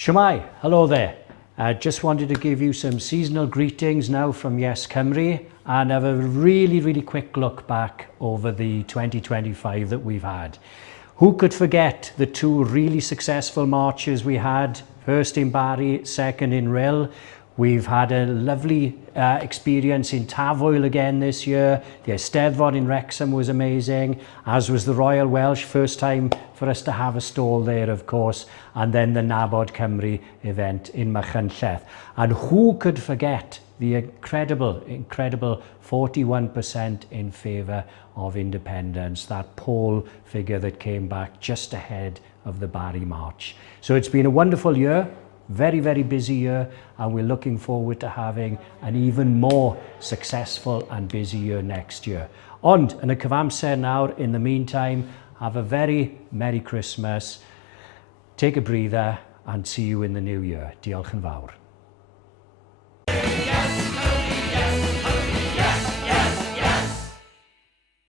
Shwmai, hello there. Just wanted to give you some seasonal greetings now from YesCymru and have a really quick look back over the 2025 that we've had. Who could forget the two really successful marches we had, first in Barry, second in Rhyl. We've had a lovely experience in Tafwyl again this year. The Eisteddfod in Wrexham was amazing, as was the Royal Welsh, first time for us to have a stall there, of course, and then the Nadolig Llawen event in Machynlleth. And who could forget the incredible 41% in favour of independence, that poll figure that came back just ahead of the Barry March. So it's been a wonderful year. Very busy year, and we're looking forward to having an even more successful and busy year next year. Ond, yn y cyfamser nawr, in the meantime, have a very Merry Christmas, take a breather, and see you in the new year. Diolch yn fawr.